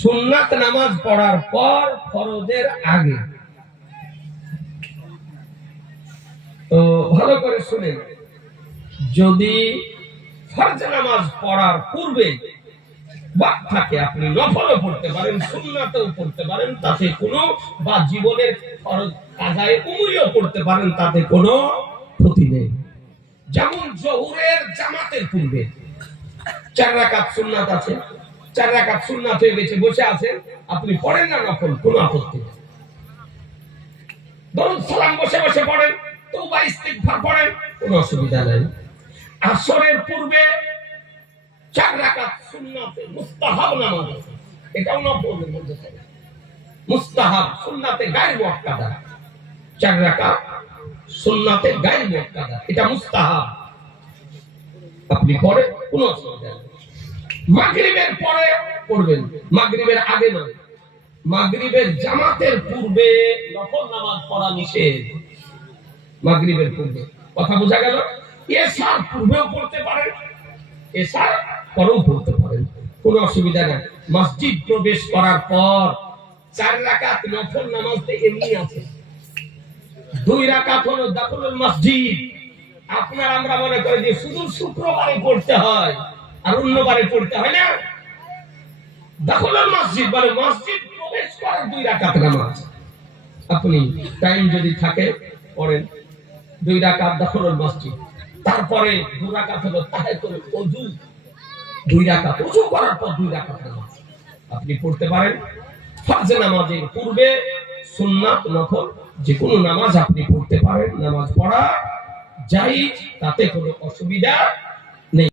সুন্নাত নামাজ পড়ার পর ফরজের আগে। তো ভালো করে শুনেন, যদি ফরজ নামাজ পড়ার পূর্বে বাদ থাকে আপনি নফলও পড়তে পারেন, সুন্নাতও পড়তে পারেন, তাতে কোনো, বা জীবনের ফরজ কাজায়ে উমরিও পড়তে পারেন, তাতে কোনো ক্ষতি নেই। যেমন জোহরের জামাতের পূর্বে 4 রাকাত সুন্নাত আছে, 4 রাকাত সুন্নাত হয়ে গেছে, বসে আছেন, আপনি পড়েন না নফল, কোনো আপত্তি নেই। দরুদ সালাম বসে বসে পড়েন, তওবা ইস্তিগফার পড়েন, কোনো অসুবিধা নাই। আসরের পূর্বে 4 রাকাত সুন্নাতে মুস্তাহাব নামাজ আছে, এটাও নফলের মধ্যে পড়ে, মুস্তাহাব, সুন্নাতে গায়র মুআক্কাদা। 4 রাকাত সুন্নাতে গায়র মুআক্কাদা, এটা মুস্তাহাব, আপনি পড়ে কোনো অসুবিধা নেই। মাগরিবের পরে পড়বেন, মাগরিবের আগে নয়। মাগরিবের জামাতের পূর্বে নফল নামাজ পড়া নিষেধ, মাগরিবের পূর্বে, কথা বোঝা গেল? এশার পূর্বেও পড়তে পারেন, এশার পরেও পড়তে পারেন, কোনো অসুবিধা নেই। মসজিদ প্রবেশ করার পর 4 রাকাত নফল নামাজ এমনি আছে, 2 রাকাত হলো দাখলুল মসজিদ। আপনার আমরা মনে করি যে শুধু শুক্রবারে পড়তে হয় আর অন্যবারে পড়তে হয় না। দাখলুল মসজিদ মানে মসজিদ প্রবেশ করার 2 রাকাত নামাজ, আপনি টাইম যদি থাকে পড়েন 2 রাকাত দাখলুল মসজিদ। তারপরে 2 রাকাত হলো তাহাজ্জুদ, ওযু 2 রাকাত, ওযু করার পর 2 রাকাত নামাজ আপনি পড়তে পারেন। ফরজ নামাজের পূর্বে সুন্নাত নফল যে কোনো নামাজ আপনি পড়তে পারেন, নামাজ পড়া জায়েজ, তাতে কোনো অসুবিধা